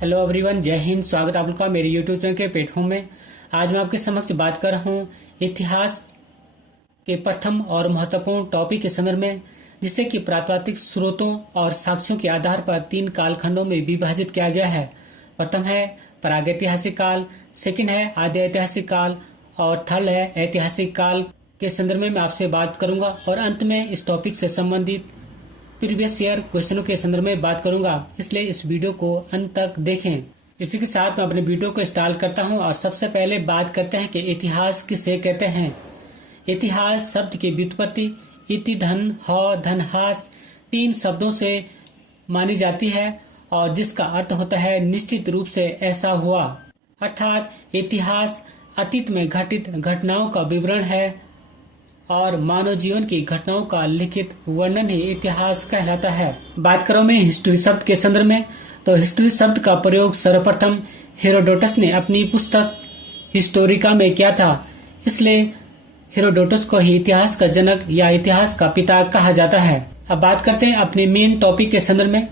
Hello everyone, जय हिंद। स्वागत है आप लोग का मेरे यूट्यूब चैनल के प्लेटफॉर्म में। आज मैं आपके समक्ष बात कर रहा हूँ इतिहास के प्रथम और महत्वपूर्ण टॉपिक के संदर्भ में, जिसे कि प्रातात्विक स्रोतों और साक्ष्यों के आधार पर 3 कालखंडों में विभाजित किया गया है। प्रथम है प्रागैतिहासिक काल, सेकंड है आद्य ऐतिहासिक काल और थर्ड है ऐतिहासिक काल के संदर्भ में मैं आपसे बात करूंगा। और अंत में इस टॉपिक से संबंधित प्रीवियस ईयर क्वेश्चनों के संदर्भ में बात करूंगा, इसलिए इस वीडियो को अंत तक देखें। इसी के साथ मैं अपने वीडियो को स्टार्ट करता हूं और सबसे पहले बात करते हैं कि इतिहास किसे कहते हैं। इतिहास शब्द की व्युत्पत्ति इति धन ह धनहास 3 शब्दों से मानी जाती है और जिसका अर्थ होता है निश्चित रूप से ऐसा हुआ, अर्थात इतिहास अतीत में घटित घटनाओं का विवरण है और मानव जीवन की घटनाओं का लिखित वर्णन ही इतिहास कहलाता है। बात करो मैं हिस्ट्री शब्द के संदर्भ में, तो हिस्ट्री शब्द का प्रयोग सर्वप्रथम हेरोडोटस ने अपनी पुस्तक हिस्टोरिका में किया था, इसलिए हेरोडोटस को ही इतिहास का जनक या इतिहास का पिता कहा जाता है। अब बात करते हैं अपने मेन टॉपिक के संदर्भ में,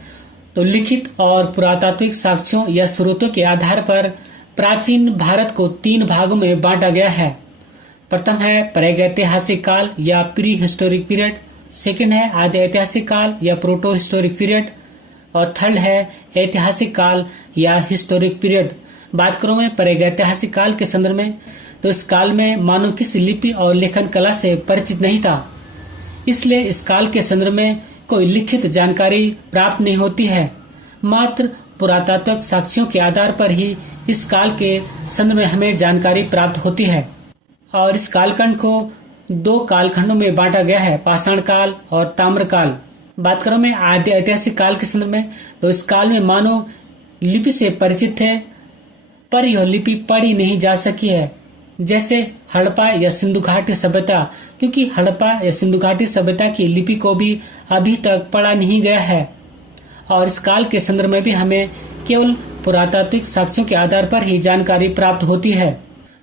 तो लिखित और पुरातात्विक साक्ष्यों या स्रोतों के आधार पर प्राचीन भारत को 3 भागों में बांटा गया है। प्रथम है प्रागैतिहासिक काल या प्री हिस्टोरिक पीरियड, सेकंड है आद्य ऐतिहासिक काल या प्रोटो हिस्टोरिक पीरियड और थर्ड है ऐतिहासिक काल या हिस्टोरिक पीरियड। बात करूं मैं प्रागैतिहासिक काल के संदर्भ में, तो इस काल में मानव किसी लिपि और लेखन कला से परिचित नहीं था, इसलिए इस काल के संदर्भ में कोई लिखित जानकारी प्राप्त नहीं होती है। मात्र पुरातात्विक साक्ष्यों के आधार पर ही इस काल के संदर्भ में हमें जानकारी प्राप्त होती है। और इस कालखंड को 2 कालखंडों में बांटा गया है, पाषाण काल और ताम्र काल। बात करूं मैं आद्य ऐतिहासिक काल के संदर्भ में, तो इस काल में मानव लिपि से परिचित थे, पर यह लिपि पढ़ी नहीं जा सकी है, जैसे हड़प्पा या सिंधु घाटी सभ्यता, क्योंकि हड़प्पा या सिंधु घाटी सभ्यता की लिपि को भी अभी तक पढ़ा नहीं गया है। और इस काल के संदर्भ में भी हमें केवल पुरातात्विक साक्ष्यों के आधार पर ही जानकारी प्राप्त होती है।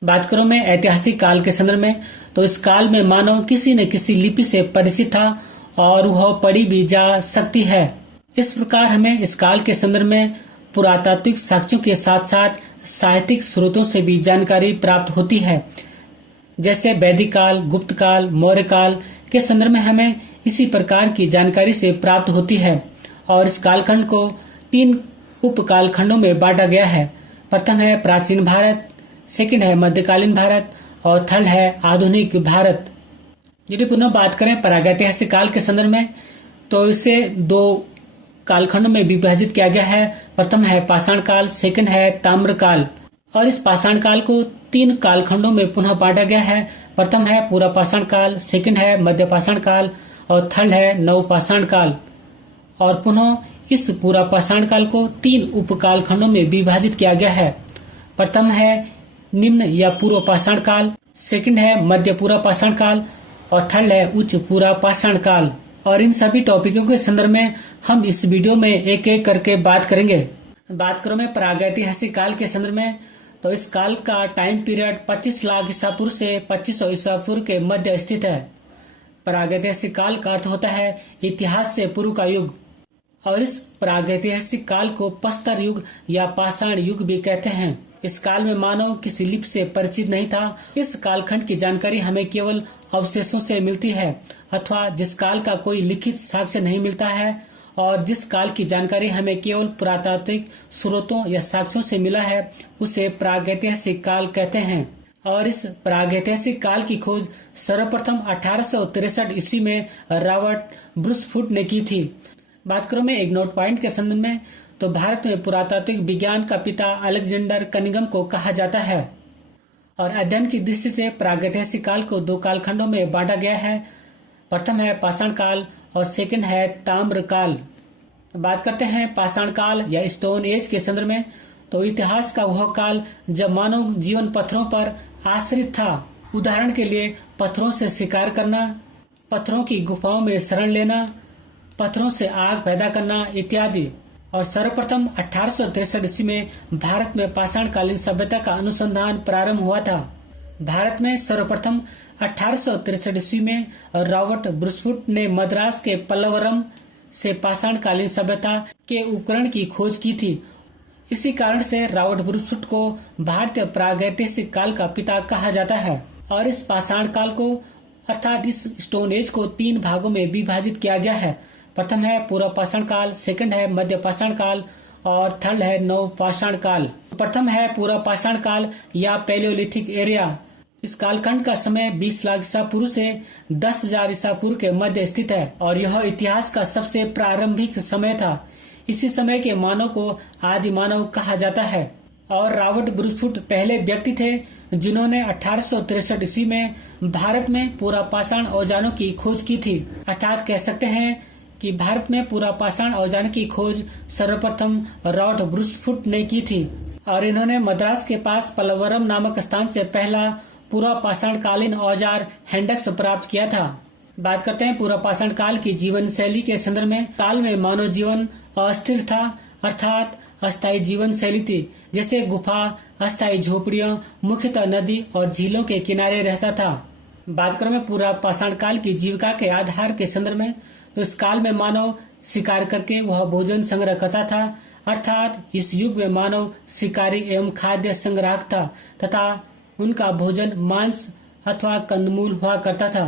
बात करूं मैं ऐतिहासिक काल के संदर्भ में, तो इस काल में मानव किसी न किसी लिपि से परिचित था और वह पढ़ी भी जा सकती है। इस प्रकार हमें इस काल के संदर्भ में पुरातात्विक साक्ष्यों के साथ साथ साहित्यिक स्रोतों से भी जानकारी प्राप्त होती है, जैसे वैदिक काल, गुप्त काल, मौर्य काल के संदर्भ में हमें इसी प्रकार की जानकारी से प्राप्त होती है। और इस कालखंड को 3 उप कालखंडों में बांटा गया है। प्रथम है प्राचीन भारत, सेकंड है मध्यकालीन भारत और थर्ड है आधुनिक भारत। यदि पुनः बात करें प्रागैतिहासिक काल के संदर्भ में, तो इसे 2 कालखंडों में विभाजित किया गया है। प्रथम है पाषाण काल, सेकंड है ताम्र काल। और इस पाषाण काल को 3 कालखंडों में पुनः बांटा गया है। प्रथम है पूरा पाषाण काल, सेकंड है मध्य पाषाण काल और थर्ड है नव पाषाण काल। और पुनः इस पूरा पाषाण काल को 3 उप कालखंडों में विभाजित किया गया है। प्रथम है निम्न या पूर्व पाषाण काल, सेकंड है मध्य पूरा पाषाण काल और थर्ड है उच्च पूरा पाषाण काल। और इन सभी टॉपिकों के संदर्भ में हम इस वीडियो में एक एक करके बात करेंगे। बात करूं मैं प्रागैतिहासिक काल के संदर्भ में, तो इस काल का टाइम पीरियड 25 लाख ईसा पूर्व से 2500 ईसा पूर्व के मध्य स्थित है। प्रागैतिहासिक काल का अर्थ होता है इतिहास से पूर्व का युग, और इस प्रागैतिहासिक काल को प्रस्तर युग या पाषाण युग भी कहते हैं। इस काल में मानव किसी लिपि से परिचित नहीं था। इस कालखंड की जानकारी हमें केवल अवशेषों से मिलती है, अथवा जिस काल का कोई लिखित साक्ष्य नहीं मिलता है और जिस काल की जानकारी हमें केवल पुरातात्विक स्रोतों या साक्ष्यों से मिला है, उसे प्रागैतिहासिक काल कहते हैं। और इस प्रागैतिहासिक काल की खोज सर्वप्रथम 1863 ईस्वी में रॉबर्ट ब्रूसफुट ने की थी। बात करूं मैं एक नोट पॉइंट के संबंध में, तो भारत में पुरातात्विक विज्ञान का पिता अलेक्जेंडर कनिंघम को कहा जाता है। और अध्ययन की दृष्टि से प्रागैतिहासिक काल को 2 कालखंडों में बांटा गया है। प्रथम है पाषाण काल और सेकंड है ताम्र काल। बात करते हैं पाषाण काल या स्टोन एज के संदर्भ में, तो इतिहास का वह काल जब मानव जीवन पत्थरों पर आश्रित था। उदाहरण के लिए पत्थरों से शिकार करना, पत्थरों की गुफाओं में शरण लेना, पत्थरों से आग पैदा करना इत्यादि। और सर्वप्रथम 1863 ईस्वी में भारत में पाषाण कालीन सभ्यता का अनुसंधान प्रारंभ हुआ था। भारत में सर्वप्रथम 1863 ईस्वी में रॉबर्ट ब्रूसफुट ने मद्रास के पल्लवरम से पाषाण कालीन सभ्यता के उपकरण की खोज की थी। इसी कारण से रॉबर्ट ब्रूसफुट को भारतीय प्रागैतिहासिक काल का पिता कहा जाता है। और इस पाषाण काल को अर्थात इस स्टोन एज को 3 भागों में विभाजित किया गया है। प्रथम है पूर्व पाषाण काल, सेकंड है मध्य पाषाण काल और थर्ड है नव पाषाण काल। प्रथम है पूर्व पाषाण काल या पैलियोलिथिक एरिया। इस कालखंड का समय 20 लाख ईसा पूर्व से 10,000 ईसा पूर्व के मध्य स्थित है और यह इतिहास का सबसे प्रारंभिक समय था। इसी समय के मानव को आदि मानव कहा जाता है। और रॉबर्ट ब्रूसफुट पहले व्यक्ति थे जिन्होंने 1863 ईस्वी में भारत में पूरा पाषाण औजारों की खोज की थी। अर्थात कह सकते हैं कि भारत में पूरा पाषाण औजारों की खोज सर्वप्रथम रॉबर्ट ब्रूसफुट ने की थी और इन्होंने मद्रास के पास पलवरम नामक स्थान से पहला पूरा पाषाण कालीन औजार हैंडक्स प्राप्त किया था। बात करते हैं पूरा पाषाण काल की जीवन शैली के संदर्भ में। काल में मानव जीवन अस्थिर था, अर्थात अस्थायी जीवन शैली थी। जैसे गुफा, अस्थायी झोपड़ियां, मुख्यतः नदी और झीलों के किनारे रहता था। बात करें पूरा पाषाण काल की जीविका के आधार के संदर्भ में, तो इस काल में मानव शिकार करके वह भोजन संग्रह करता था, अर्थात इस युग में मानव शिकारी एवं खाद्य संग्राहक था तथा उनका भोजन मांस अथवा कंदमूल हुआ करता था।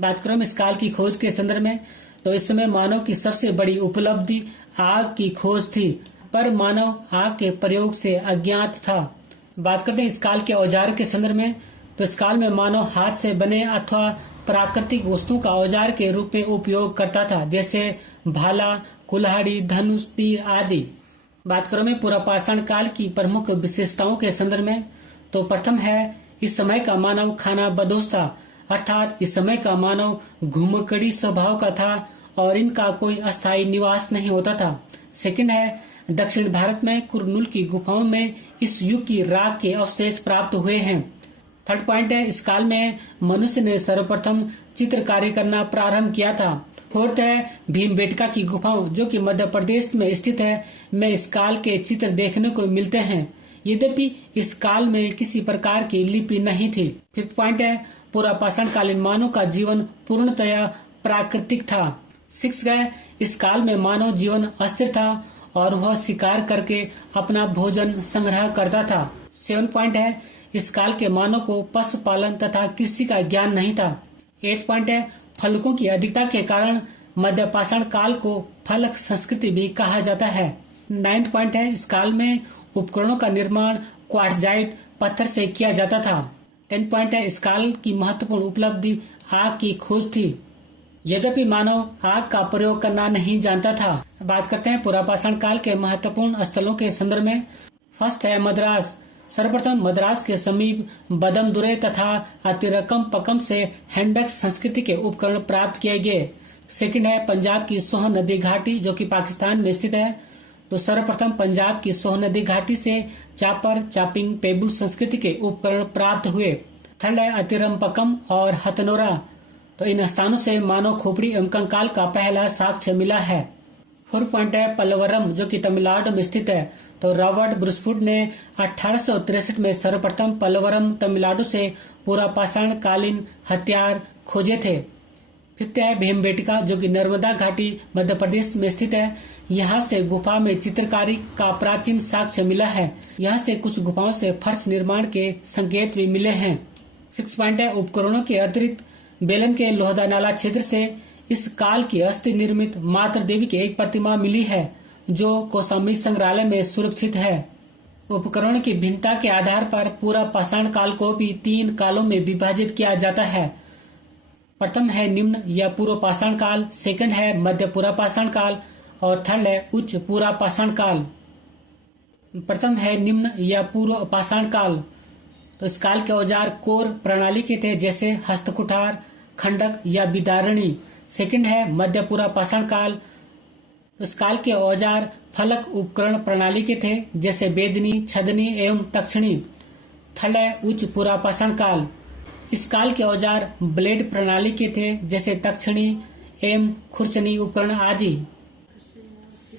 बात करें इस काल की खोज के संदर्भ में, तो इस समय मानव की सबसे बड़ी उपलब्धि आग की खोज थी, पर मानव आग के प्रयोग से अज्ञात था। बात करते हैं इस काल के औजार के संदर्भ में, तो इस काल में मानव हाथ से बने अथवा प्राकृतिक वस्तुओं का औजार के रूप में उपयोग करता था, जैसे भाला, कुल्हाड़ी, धनुष, तीर आदि। बात करें पूरा पाषाण काल की प्रमुख विशेषताओं के संदर्भ में, तो प्रथम है इस समय का मानव खाना बदोश था, अर्थात इस समय का मानव घुमकड़ी स्वभाव का था और इनका कोई अस्थायी निवास नहीं होता था। सेकंड है दक्षिण भारत में कुरनूल की गुफाओं में इस युग की राख के अवशेष प्राप्त हुए हैं। थर्ड पॉइंट है इस काल में मनुष्य ने सर्वप्रथम चित्रकारी करना प्रारंभ किया था। फोर्थ है भीमबेटका की गुफाओं जो कि मध्य प्रदेश में स्थित है, में इस काल के चित्र देखने को मिलते हैं, यद्यपि इस काल में किसी प्रकार की लिपि नहीं थी। फिफ्थ पॉइंट है पूरा पाषाण कालीन मानव का जीवन पूर्णतया प्राकृतिक था। सिक्स है इस काल में मानव जीवन अस्थिर था और वह शिकार करके अपना भोजन संग्रह करता था। 7 पॉइंट है इस काल के मानव को पशुपालन तथा कृषि का ज्ञान नहीं था। 8 पॉइंट है फलकों की अधिकता के कारण मध्य पाषाण काल को फलक संस्कृति भी कहा जाता है। 9 पॉइंट है इस काल में उपकरणों का निर्माण क्वार्ट्जाइट पत्थर से किया जाता था। 10 पॉइंट है इस काल की महत्वपूर्ण उपलब्धि आग की खोज थी, यद्यपि मानव आग का प्रयोग करना नहीं जानता था। बात करते हैं पूरा पाषाण काल के महत्वपूर्ण स्थलों के संदर्भ में। फर्स्ट है मद्रास। सर्वप्रथम मद्रास के समीप बदमदुरै तथा अतिरकम पकम से हैंडक्स संस्कृति के उपकरण प्राप्त किए गए। सेकंड है पंजाब की सोह नदी घाटी जो कि पाकिस्तान में स्थित है। तो सर्वप्रथम पंजाब की सोह नदी घाटी से चापर, चापिंग, पेबुल संस्कृति के उपकरण प्राप्त हुए। थर्ड है अतिरम्पकम और हथनोरा। तो इन स्थानों से मानव खोपड़ी एवं कंकाल का पहला साक्ष्य मिला है। 4 पॉइंट है पलवरम जो कि तमिलनाडु में स्थित है। तो रॉबर्ट ब्रूसफुट ने 1863 में सर्वप्रथम पलवरम तमिलनाडु से पूरा पाषाण कालीन हथियार खोजे थे। फिफ्थ है भीमबेटका जो कि नर्मदा घाटी मध्य प्रदेश में स्थित है। यहाँ से गुफा में चित्रकारी का प्राचीन साक्ष्य मिला है। यहाँ से कुछ गुफाओं से फर्श निर्माण के संकेत भी मिले हैं। 6 पॉइंट है उपकरणों के अतिरिक्त बेलन के लोहदा नाला क्षेत्र से इस काल की अस्थि निर्मित मातृ देवी की एक प्रतिमा मिली है जो कौशाम्बी संग्रहालय में सुरक्षित है। उपकरणों की भिन्नता के आधार पर पूरा पाषाण काल को भी 3 कालों में विभाजित किया जाता है। प्रथम है निम्न या पूर्व पाषाण काल, सेकंड है मध्य पूरा पाषाण काल और थर्ड है उच्च पूरा पाषाण काल। प्रथम है निम्न या पूर्व पाषाण काल। तो इस काल के औजार कोर प्रणाली के थे जैसे हस्तकुठार, खंडक या बिदारणी। सेकंड है मध्य पूरा पाषाण काल। इस काल के औजार फलक उपकरण प्रणाली के थे जैसे बेदनी, छदनी एवं तक्षणी। थर्ड है उच्च पूरा पाषाण काल। इस काल के औजार ब्लेड प्रणाली के थे जैसे तक्षणी एवं खुरचनी उपकरण आदि।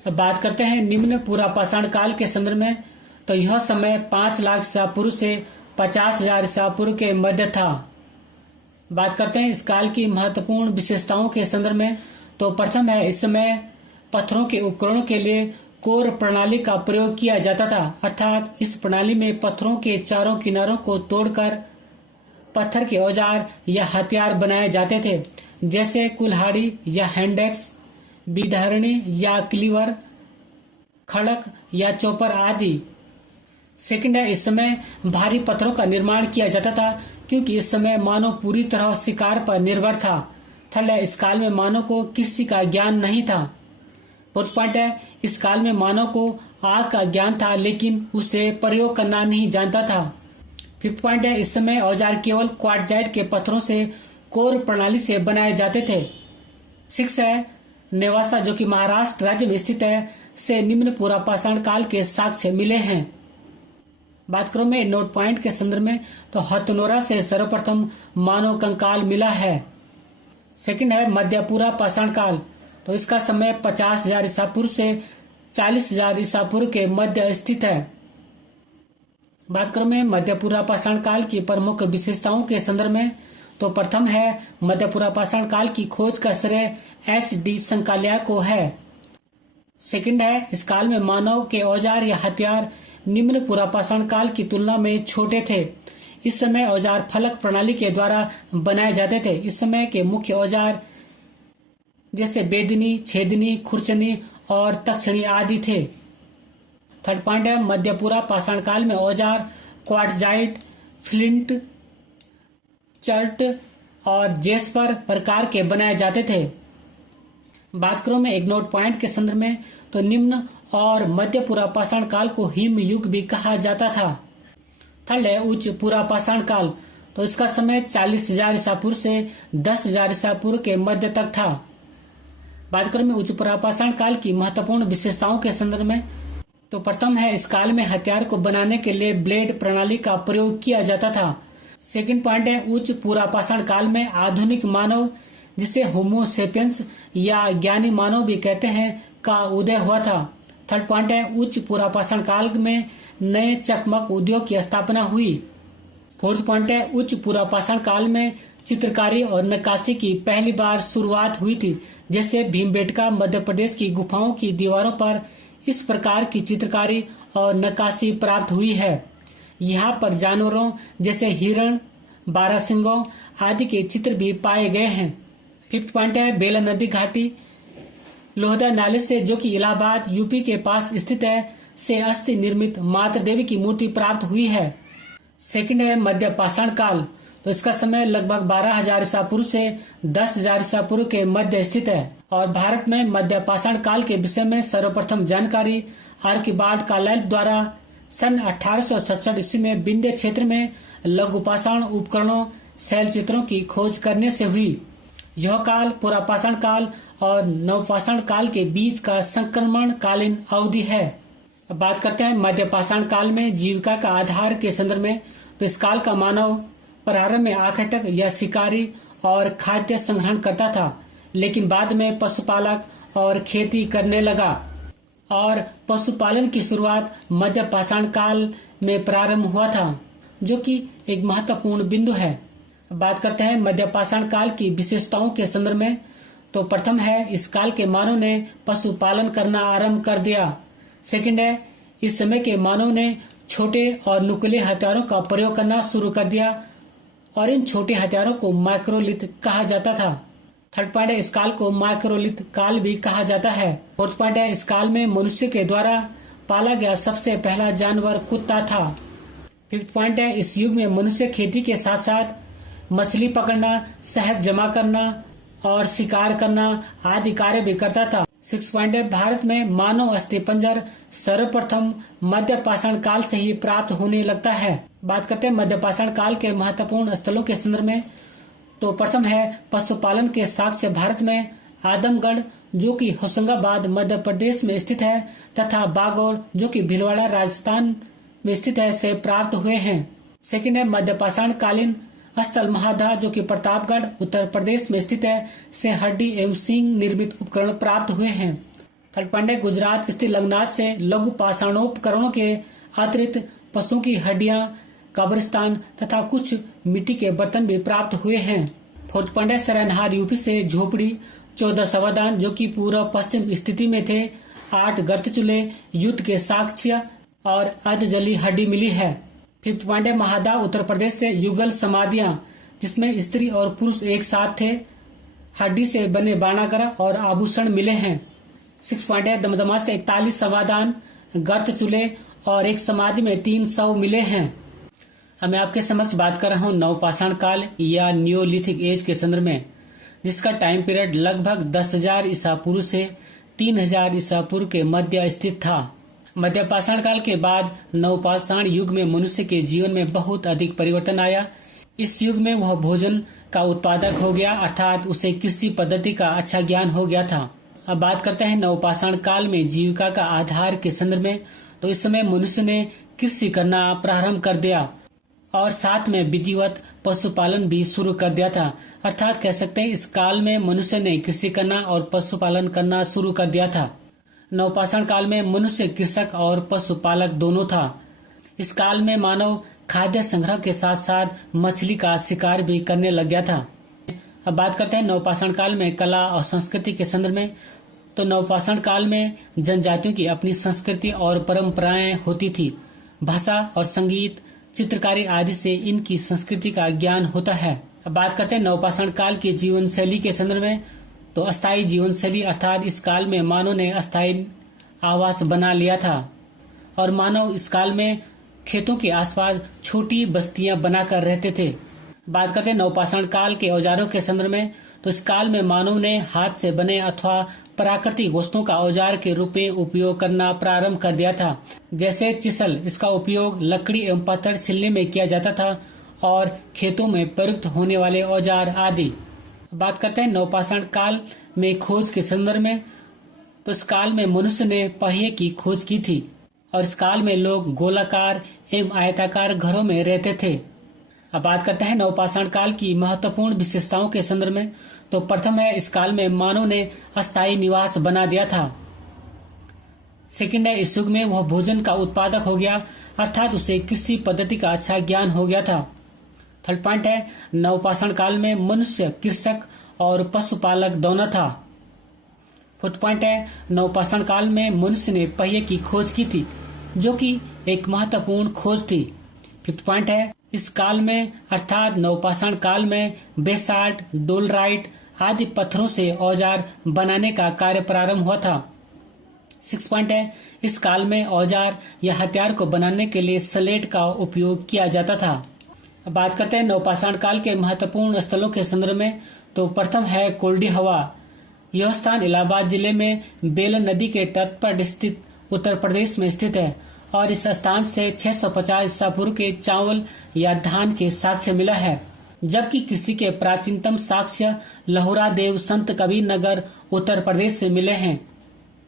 अब बात करते हैं निम्न पूरा पाषाण काल के संदर्भ में। तो यह समय 5 लाख ईसा पूर्व से 50,000 ईसा पूर्व के मध्य था। बात करते हैं इस काल की महत्वपूर्ण विशेषताओं के संदर्भ में। तो प्रथम है इस समय पत्थरों के उपकरणों के लिए कोर प्रणाली का प्रयोग किया जाता था, अर्थात इस प्रणाली में पत्थरों के चारों किनारों को तोड़कर पत्थर के औजार या हथियार बनाए जाते थे, जैसे कुल्हाड़ी या हैंडएक्स, बिधरणी या क्लीवर, खड़क या चौपर आदि। सेकंड है, इस समय भारी पत्थरों का निर्माण किया जाता था क्योंकि इस समय मानव पूरी तरह शिकार पर निर्भर था। थर्ड है, इस काल में मानव को किसी का ज्ञान नहीं था। फोर्थ पॉइंट है, इस काल में मानव को आग का ज्ञान था लेकिन उसे प्रयोग करना नहीं जानता था। फिफ्थ पॉइंट है, इस समय औजार केवल क्वार्टजाइट के पत्थरों से कोर प्रणाली से बनाए जाते थे। सिक्स है, नेवासा जो कि महाराष्ट्र राज्य में स्थित है से निम्न पूरा पाषाण काल के साक्ष्य मिले हैं। बात करूं मैं नोट पॉइंट के संदर्भ में तो हथनोरा से सर्वप्रथम मानव कंकाल मिला है। सेकंड है मध्यपुरा पाषाण काल, तो इसका समय 50,000 ईसा पूर्व से 40,000 ईसा पूर्व के मध्य स्थित है। बात करूं मैं मध्यपुरा पाषाण काल की प्रमुख विशेषताओं के संदर्भ में तो प्रथम है मध्यपुरा पाषाण काल की खोज का श्रेय HD संकालिया को है। सेकंड है, इस काल में मानव के औजार या हथियार निम्न पुरा पाषाण काल की तुलना में छोटे थे। इस समय औजार फलक प्रणाली के द्वारा बनाए जाते थे। इस समय के मुख्य औजार जैसे बेदनी, छेदनी, खुरचनी और तक्षणी आदि थे। थर्ड पॉइंट है, मध्यपुरा पाषाण काल में औजार क्वार्टजाइट, फ्लिंट, चर्ट और जेस्पर प्रकार के बनाए जाते थे। बात करूं मैं एक नोट पॉइंट के संदर्भ में तो निम्न और मध्य पुरा पाषाण काल को हिम युग भी कहा जाता था। थर्ड है उच्च पुरा पाषाण काल, तो इसका समय 40,000 ईसा पूर्व से 10,000 ईसा पूर्व के मध्य तक था। बात करूं मैं उच्च पुरा पाषाण काल की महत्वपूर्ण विशेषताओं के संदर्भ में तो प्रथम है, इस काल में हथियार को बनाने के लिए ब्लेड प्रणाली का प्रयोग किया जाता था। सेकंड पॉइंट है, उच्च पुरा पाषाण काल में आधुनिक मानव जिसे होमोसेपियंस या ज्ञानी मानव भी कहते हैं का उदय हुआ था। थर्ड पॉइंट है, उच्च पुरा पाषाण काल में नए चकमक उद्योग की स्थापना हुई। फोर्थ पॉइंट है, उच्च पुरा पाषाण काल में चित्रकारी और नक्काशी की पहली बार शुरुआत हुई थी, जैसे भीमबेटका मध्य प्रदेश की गुफाओं की दीवारों पर इस प्रकार की चित्रकारी और नक्काशी प्राप्त हुई है। यहाँ पर जानवरों जैसे हिरण, बारहसिंगों आदि के चित्र भी पाए गए हैं। फिफ्थ पॉइंट है, बेला नदी घाटी लोहदा नाले से जो कि इलाहाबाद यूपी के पास स्थित है से अस्थि निर्मित मातृ देवी की मूर्ति प्राप्त हुई है। सेकंड है मध्य पाषाण काल, तो इसका समय लगभग 12,000 ईसा पूर्व से 10,000 ईसा पूर्व के मध्य स्थित है। और भारत में मध्य पाषाण काल के विषय में सर्वप्रथम जानकारी आर्किबार्ड कार्लाइल द्वारा सन 1867 ईस्वी में विंध्य क्षेत्र में लघु पाषाण उपकरणों शैल चित्रों की खोज करने से हुई। यह काल पुरा पाषाण काल और नवपाषाण काल के बीच का संक्रमण कालीन अवधि है। अब बात करते हैं मध्य पाषाण काल में जीविका का आधार के संदर्भ में, तो इस काल का मानव प्रारंभ में आखेटक या शिकारी और खाद्य संग्रहण करता था, लेकिन बाद में पशुपालक और खेती करने लगा और पशुपालन की शुरुआत मध्य पाषाण काल में प्रारंभ हुआ था, जो कि एक महत्वपूर्ण बिंदु है। बात करते हैं मध्य पाषाण काल की विशेषताओं के संदर्भ में, तो प्रथम है इस काल के मानव ने पशुपालन करना आरंभ कर दिया। सेकंड है, इस समय के मानव ने छोटे और नुकीले हथियारों का प्रयोग करना शुरू कर दिया और इन छोटे हथियारों को माइक्रोलिथ कहा जाता था। थर्ड पॉइंट है, इस काल को माइक्रोलिथ काल भी कहा जाता है। फोर्थ पॉइंट है, इस काल में मनुष्य के द्वारा पाला गया सबसे पहला जानवर कुत्ता था। फिफ्थ पॉइंट है, इस युग में मनुष्य खेती के साथ साथ मछली पकड़ना, शहद जमा करना और शिकार करना आदि कार्य भी करता था। सिक्स पॉइंट है, भारत में मानव अस्थिपंजर सर्वप्रथम मध्य पाषाण काल से ही प्राप्त होने लगता है। बात करते हैं मध्य पाषाण काल के महत्वपूर्ण स्थलों के संदर्भ में, तो प्रथम है पशुपालन के साक्ष्य भारत में आदमगढ़ जो कि होशंगाबाद मध्य प्रदेश में स्थित है तथा बागौर जो कि भीलवाड़ा राजस्थान में स्थित है से प्राप्त हुए हैं। सेकंड है मध्य पाषाण कालीन स्थल महादा जो कि प्रतापगढ़ उत्तर प्रदेश में स्थित है से हड्डी एवं सींग निर्मित उपकरण प्राप्त हुए हैं। थर्ड पॉइंट है, गुजरात स्थित लंगनाथ से लघु पाषाणोपकरणों के अतिरिक्त पशुओं की हड्डियां, कब्रिस्तान तथा कुछ मिट्टी के बर्तन भी प्राप्त हुए हैं। फोर्थ पॉइंट है, सरनहार यूपी से झोपड़ी 14 सवादान जो कि पूर्व पश्चिम स्थिति में थे 8 गर्त चूल्हे, युद्ध के साक्ष्य और अर्धजली हड्डी मिली है। 5th पॉइंट है महादा उत्तर प्रदेश से युगल समाधियां जिसमें स्त्री और पुरुष एक साथ थे, हड्डी से बने बाणागर और आभूषण मिले हैं। 6 पॉइंट है दमदमा से 41 समाधान, गर्त चूल्हे और एक समाधि में 3 शव मिले हैं। अब मैं आपके समक्ष बात कर रहा हूँ नवपाषाण काल या न्योलिथिक एज के संदर्भ में, जिसका टाइम पीरियड लगभग 10,000 ईसा पूर्व से 3,000 ईसा पूर्व के मध्य स्थित था। मध्य पाषाण काल के बाद नवपाषाण युग में मनुष्य के जीवन में बहुत अधिक परिवर्तन आया। इस युग में वह भोजन का उत्पादक हो गया, अर्थात उसे कृषि पद्धति का अच्छा ज्ञान हो गया था। अब बात करते हैं नवपाषाण काल में जीविका का आधार के संदर्भ में, तो इस समय मनुष्य ने कृषि करना प्रारंभ कर दिया और साथ में विधिवत पशुपालन भी शुरू कर दिया था। अर्थात कह सकते हैं इस काल में मनुष्य ने कृषि करना और पशुपालन करना शुरू कर दिया था। नवपाषाण काल में मनुष्य कृषक और पशुपालक दोनों था। इस काल में मानव खाद्य संग्रह के साथ साथ मछली का शिकार भी करने लग गया था। अब बात करते हैं नवपाषाण काल में कला और संस्कृति के संदर्भ में, तो नवपाषाण काल में जनजातियों की अपनी संस्कृति और परंपराएं होती थी। भाषा और संगीत, चित्रकारी आदि से इनकी संस्कृति का ज्ञान होता है। अब बात करते हैं नवपाषाण काल की जीवन शैली के संदर्भ में, तो अस्थायी जीवन शैली अर्थात इस काल में मानव ने अस्थायी आवास बना लिया था और मानव इस काल में खेतों के आसपास छोटी बस्तियां बनाकर रहते थे। बात करते हैं नवपाषाण काल के औजारों के संदर्भ में, तो इस काल में मानव ने हाथ से बने अथवा प्राकृतिक वस्तुओं का औजार के रूप में उपयोग करना प्रारंभ कर दिया था। जैसे चिसल, इसका उपयोग लकड़ी एवं पत्थर छिलने में किया जाता था और खेतों में प्रयुक्त होने वाले औजार आदि। बात करते हैं नवपाषाण काल में खोज के संदर्भ में, तो इस काल में मनुष्य ने पहिए की खोज की थी और इस काल में लोग गोलाकार एवं आयताकार घरों में रहते थे। अब बात करते हैं नवपाषाण काल की महत्वपूर्ण विशेषताओं के संदर्भ में, तो प्रथम है इस काल में मानव ने अस्थायी निवास बना दिया था। सेकंड है इस युग में वह भोजन का उत्पादक हो गया, अर्थात उसे कृषि पद्धति का अच्छा ज्ञान हो गया था। थर्ड पॉइंट है नवपाषाण काल में मनुष्य कृषक और पशुपालक दोनों था। फोर्थ पॉइंट है नवपाषाण काल में मनुष्य ने पहिए की खोज की थी, जो कि एक महत्वपूर्ण खोज थी। फिफ्थ पॉइंट है इस काल में अर्थात नवपाषाण काल में बेसाल्ट, डोलराइट आदि पत्थरों से औजार बनाने का कार्य प्रारंभ हुआ था। 6 पॉइंट है इस काल में औजार या हथियार को बनाने के लिए स्लेट का उपयोग किया जाता था। अब बात करते हैं नवपाषाण काल के महत्वपूर्ण स्थलों के संदर्भ में, तो प्रथम है कोल्डी हवा। यह स्थान इलाहाबाद जिले में बेलन नदी के तट पर स्थित उत्तर प्रदेश में स्थित है और इस स्थान से 650 ईसा पूर्व के चावल या धान के साक्ष्य मिला है, जबकि कृषि के प्राचीनतम साक्ष्य लहुरा देव संत कबीर नगर उत्तर प्रदेश से मिले हैं,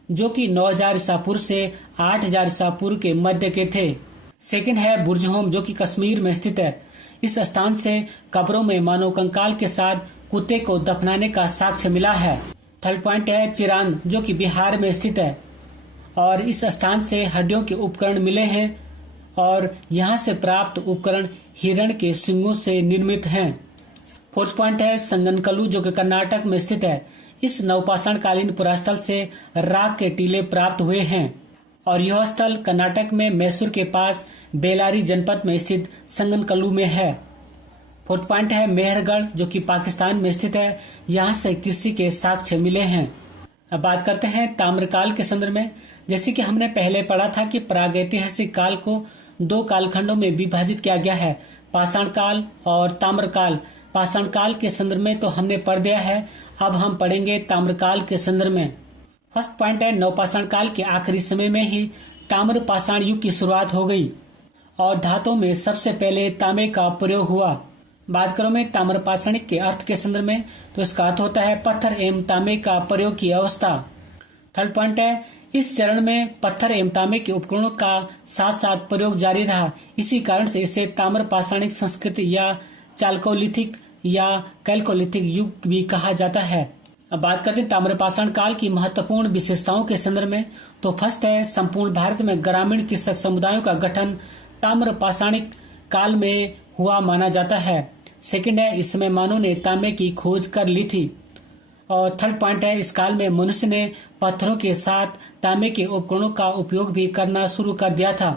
जो कि 9000 ईसा पूर्व से 8000 ईसा पूर्व के मध्य के थे। सेकंड है बुर्जहोम, जो कि कश्मीर में स्थित है। इस स्थान से कब्रों में मानव कंकाल के साथ कुत्ते को दफनाने का साक्ष्य मिला है। थर्ड पॉइंट है चिरांद, जो कि बिहार में स्थित है और इस स्थान से हड्डियों के उपकरण मिले हैं और यहाँ से प्राप्त उपकरण हिरण के सींगों से निर्मित हैं। फोर्थ पॉइंट है संगनकलू, जो कि कर्नाटक में स्थित है। इस नवपाषाण कालीन पुरास्थल से राख के टीले प्राप्त हुए हैं और यह स्थल कर्नाटक में मैसूर के पास बेलारी जनपद में स्थित संगनकलू में है। फोर्थ पॉइंट है मेहरगढ़, जो कि पाकिस्तान में स्थित है। यहाँ से कृषि के साक्ष्य मिले हैं। अब बात करते हैं ताम्रकाल के संदर्भ में। जैसे कि हमने पहले पढ़ा था कि प्रागैतिहासिक काल को 2 कालखंडों में विभाजित किया गया है, पाषाण काल और ताम्रकाल। पाषाण काल के संदर्भ में तो हमने पढ़ दिया है, अब हम पढ़ेंगे ताम्रकाल के संदर्भ में। फर्स्ट पॉइंट है नवपाषाण काल के आखिरी समय में ही ताम्र पाषाण युग की शुरुआत हो गई और धातुओं में सबसे पहले तांबे का प्रयोग हुआ। बात करो मैं ताम्र पाषाणिक के अर्थ के संदर्भ में, तो इसका अर्थ होता है पत्थर एवं तांबे का प्रयोग की अवस्था। थर्ड पॉइंट है इस चरण में पत्थर एवं तांबे के उपकरणों का साथ साथ प्रयोग जारी रहा। इसी कारण से इसे ताम्र पाषाणिक संस्कृति या चालकोलिथिक या कैल्कोलिथिक युग भी कहा जाता है। अब बात करते हैं ताम्रपाषाण काल की महत्वपूर्ण विशेषताओं के संदर्भ में, तो फर्स्ट है संपूर्ण भारत में ग्रामीण कृषक समुदायों का गठन ताम्रपाषाणिक काल में हुआ माना जाता है। सेकंड है इस समय मानव ने तांबे की खोज कर ली थी और थर्ड पॉइंट है, इस काल में मनुष्य ने पत्थरों के साथ तांबे के उपकरणों का उपयोग भी करना शुरू कर दिया था।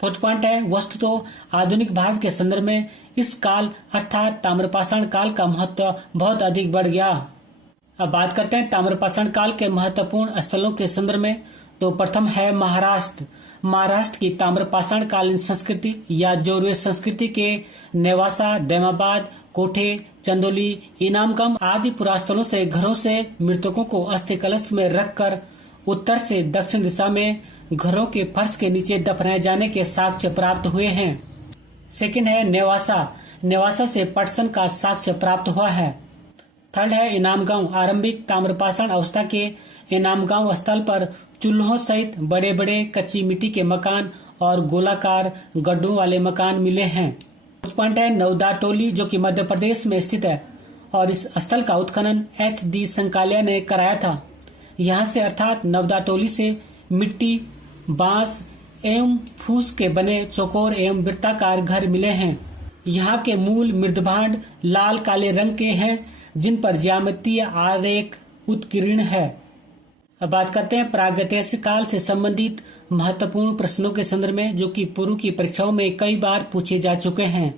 फोर्थ पॉइंट है, वस्तु तो आधुनिक भारत के संदर्भ में इस काल अर्थात ताम्रपाषाण काल का महत्व बहुत अधिक बढ़ गया। अब बात करते हैं ताम्रपाषाण काल के महत्वपूर्ण स्थलों के संदर्भ में। तो प्रथम है महाराष्ट्र। महाराष्ट्र की ताम्रपाषाण कालीन संस्कृति या जोरवे संस्कृति के नेवासा, दैमाबाद, कोठे, चंदोली, इनामकम आदि पुरास्थलों से घरों से मृतकों को अस्थि कलश में रखकर उत्तर से दक्षिण दिशा में घरों के फर्श के नीचे दफनाए जाने के साक्ष्य प्राप्त हुए हैं। सेकंड है नेवासा। नेवासा से पटसन का साक्ष्य प्राप्त हुआ है। थर्ड है इनामगांव। आरंभिक ताम्रपाषाण अवस्था के इनामगांव स्थल पर चूल्हों सहित बड़े बड़े कच्ची मिट्टी के मकान और गोलाकार गड्ढों वाले मकान मिले हैं। पॉइंट है नवदाटोली, जो कि मध्य प्रदेश में स्थित है और इस स्थल का उत्खनन HD संकालिया ने कराया था। यहाँ से अर्थात नवदाटोली से मिट्टी, बांस एवं फूस के बने चौकोर एवं वृत्ताकार घर मिले हैं। यहाँ के मूल मृदभांड लाल काले रंग के हैं, जिन पर ज्यामितीय आरेख उत्कीर्ण है। अब बात करते हैं प्रागैतिहासिक काल से संबंधित महत्वपूर्ण प्रश्नों के संदर्भ में, जो कि पूर्व की परीक्षाओं में कई बार पूछे जा चुके हैं।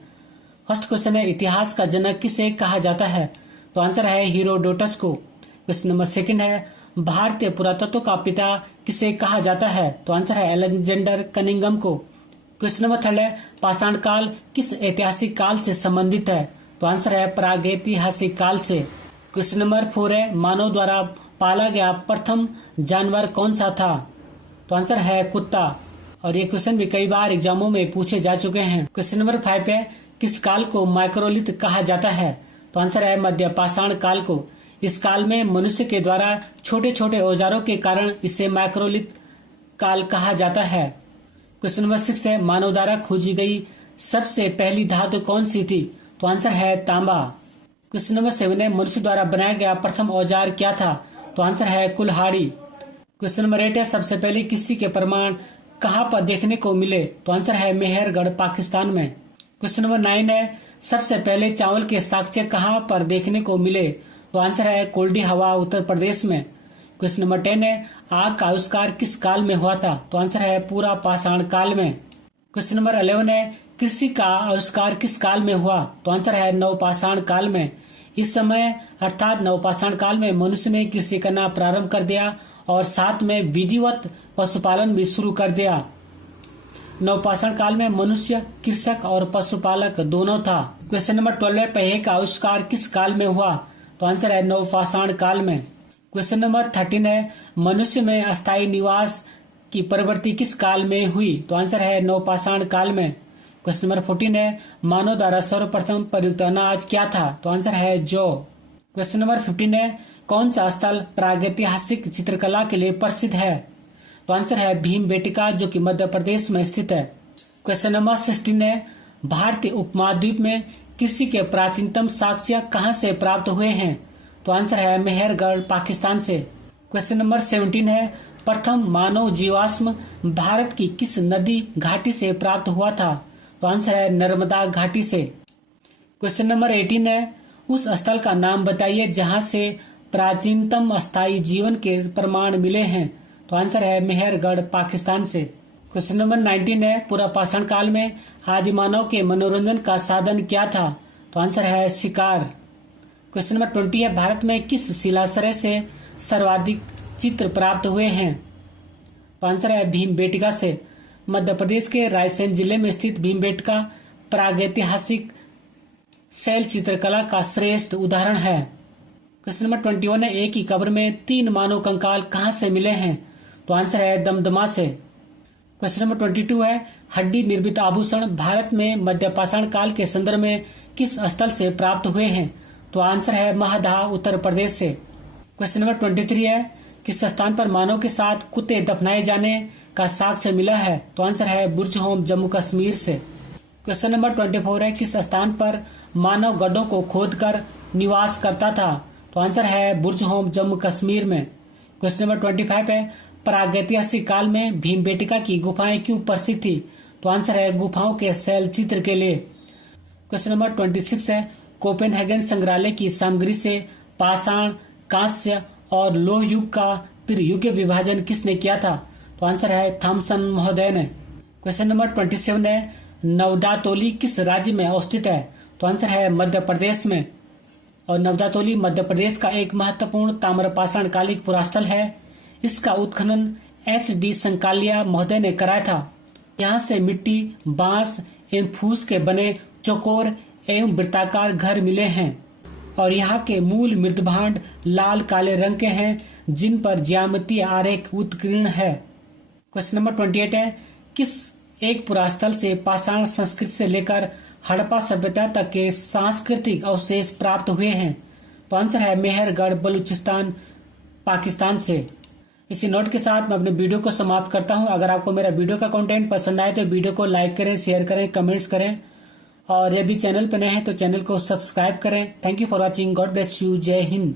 फर्स्ट क्वेश्चन है, इतिहास का जनक किसे कहा जाता है? तो आंसर है हीरोडोटस को। क्वेश्चन नंबर सेकंड है, भारतीय पुरातत्व का पिता किसे कहा जाता है? तो आंसर है अलेक्जेंडर कनिंघम को। क्वेश्चन नंबर थर्ड है, पाषाण काल किस ऐतिहासिक काल से संबंधित है? तो आंसर है प्रागैतिहासिक काल से। क्वेश्चन नंबर 4 है, मानव द्वारा पाला गया प्रथम जानवर कौन सा था? तो आंसर है कुत्ता। और ये क्वेश्चन भी कई बार एग्जामों में पूछे जा चुके हैं। क्वेश्चन नंबर 5 है, किस काल को माइक्रोलिथ कहा जाता है? तो आंसर है मध्य पाषाण काल को। इस काल में मनुष्य के द्वारा छोटे छोटे औजारों के कारण इसे माइक्रोलिथ काल कहा जाता है। क्वेश्चन नंबर 6 है, मानव द्वारा खोजी गई सबसे पहली धातु कौन सी थी? तो आंसर है तांबा। क्वेश्चन नंबर 7 है, मनुष्य द्वारा बनाया गया प्रथम औजार क्या था? तो आंसर है कुल्हाड़ी। क्वेश्चन नंबर 8 है, सबसे पहले कृषि के प्रमाण कहाँ पर देखने को मिले? तो आंसर है मेहरगढ़ पाकिस्तान में। क्वेश्चन नंबर 9 है, सबसे पहले चावल के साक्ष्य कहाँ पर देखने को मिले? तो आंसर है कोल्डी हवा उत्तर प्रदेश में। क्वेश्चन नंबर 10 है, आग का आविष्कार किस काल में हुआ था? तो आंसर है पूरा पाषाण काल में। क्वेश्चन नंबर 11 है, कृषि का आविष्कार किस काल में हुआ? तो आंसर है नवपाषाण काल में। इस समय अर्थात नवपाषाण काल में मनुष्य ने कृषि करना प्रारंभ कर दिया और साथ में विधिवत पशुपालन भी शुरू कर दिया। नवपाषाण काल में मनुष्य कृषक और पशुपालक दोनों था। क्वेश्चन नंबर 12 है, पहिए का आविष्कार किस काल में हुआ? तो आंसर है नवपाषाण काल में। क्वेश्चन नंबर 13 है, मनुष्य में अस्थायी निवास की प्रवृत्ति किस काल में हुई? तो आंसर है नवपाषाण काल में। क्वेश्चन नंबर 14 है, मानव द्वारा सर्वप्रथम प्रयुक्त अनाज क्या था? तो आंसर है जौ। क्वेश्चन नंबर 15 है, कौन सा स्थल प्रागैतिहासिक चित्रकला के लिए प्रसिद्ध है? तो आंसर है भीमबेटका, जो कि मध्य प्रदेश में स्थित है। क्वेश्चन नंबर 16 है, भारतीय उपमहाद्वीप में कृषि के प्राचीनतम साक्ष्य कहाँ से प्राप्त हुए हैं? तो आंसर है मेहरगढ़ पाकिस्तान से। क्वेश्चन नंबर 17 है, प्रथम मानव जीवाश्म भारत की किस नदी घाटी से प्राप्त हुआ था? तो आंसर है नर्मदा घाटी से। क्वेश्चन नंबर 18 है, उस स्थल का नाम बताइए जहां से प्राचीनतम अस्थायी जीवन के प्रमाण मिले हैं? तो आंसर है मेहरगढ़ पाकिस्तान से। क्वेश्चन नंबर 19 है, पूरा पाषाण काल में आदि मानव के मनोरंजन का साधन क्या था? तो आंसर है शिकार। क्वेश्चन नंबर 20 है, भारत में किस शिलाश्रय से सर्वाधिक चित्र प्राप्त हुए हैं? तो आंसर है भीमबेटका से। मध्य प्रदेश के रायसेन जिले में स्थित भीमबेटका प्रागैतिहासिक शैल चित्रकला का श्रेष्ठ उदाहरण है। क्वेश्चन नंबर 21 है, एक ही कब्र में 3 मानव कंकाल कहाँ से मिले हैं? तो आंसर है दमदमा से। क्वेश्चन नंबर 22 है, हड्डी निर्मित आभूषण भारत में मध्य पाषाण काल के संदर्भ में किस स्थल से प्राप्त हुए हैं? तो आंसर है महदा उत्तर प्रदेश से। क्वेश्चन नंबर 23 है, किस स्थान पर मानव के साथ कुत्ते दफनाए जाने का साक्ष्य मिला है? तो आंसर है बुर्जहोम जम्मू कश्मीर से। क्वेश्चन नंबर 24 है, किस स्थान पर मानव गड्ढों को खोदकर निवास करता था? तो आंसर है बुर्जहोम जम्मू कश्मीर में। क्वेश्चन नंबर 25 है, प्रागैतिहासिक काल में भीमबेटका की गुफाएं क्यों प्रसिद्ध थी? तो आंसर है गुफाओं के शैल चित्र के लिए। क्वेश्चन नंबर 26 है, कोपेनहेगन संग्रहालय की सामग्री से पाषाण कांस्य और लोह युग का त्रियुगीय विभाजन किसने किया था? तो आंसर है थॉमसन महोदय ने। क्वेश्चन नंबर 27 है, नवदातोली किस राज्य में अवस्थित है? तो आंसर है मध्य प्रदेश में। और नवदातोली मध्य प्रदेश का एक महत्वपूर्ण ताम्रपाषाण कालिक पुरास्थल है। इसका उत्खनन HD संकालिया महोदय ने कराया था। यहाँ से मिट्टी, बांस एवं फूस के बने चौकोर एवं वृत्ताकार घर मिले हैं और यहाँ के मूल मृदभांड लाल काले रंग के हैं, जिन पर ज्यामितीय आरेख उत्कीर्ण है। क्वेश्चन नंबर 28 है, किस एक पुरास्थल से पाषाण संस्कृति से लेकर हड़प्पा सभ्यता तक के सांस्कृतिक अवशेष प्राप्त हुए हैं? तो आंसर है मेहरगढ़, बलूचिस्तान, पाकिस्तान से। इसी नोट के साथ मैं अपने वीडियो को समाप्त करता हूं। अगर आपको मेरा वीडियो का कंटेंट पसंद आए तो वीडियो को लाइक करें, शेयर करें, कमेंट्स करें और यदि चैनल पर नए हैं तो चैनल को सब्सक्राइब करें। Thank you for watching. God bless you. जय हिंद।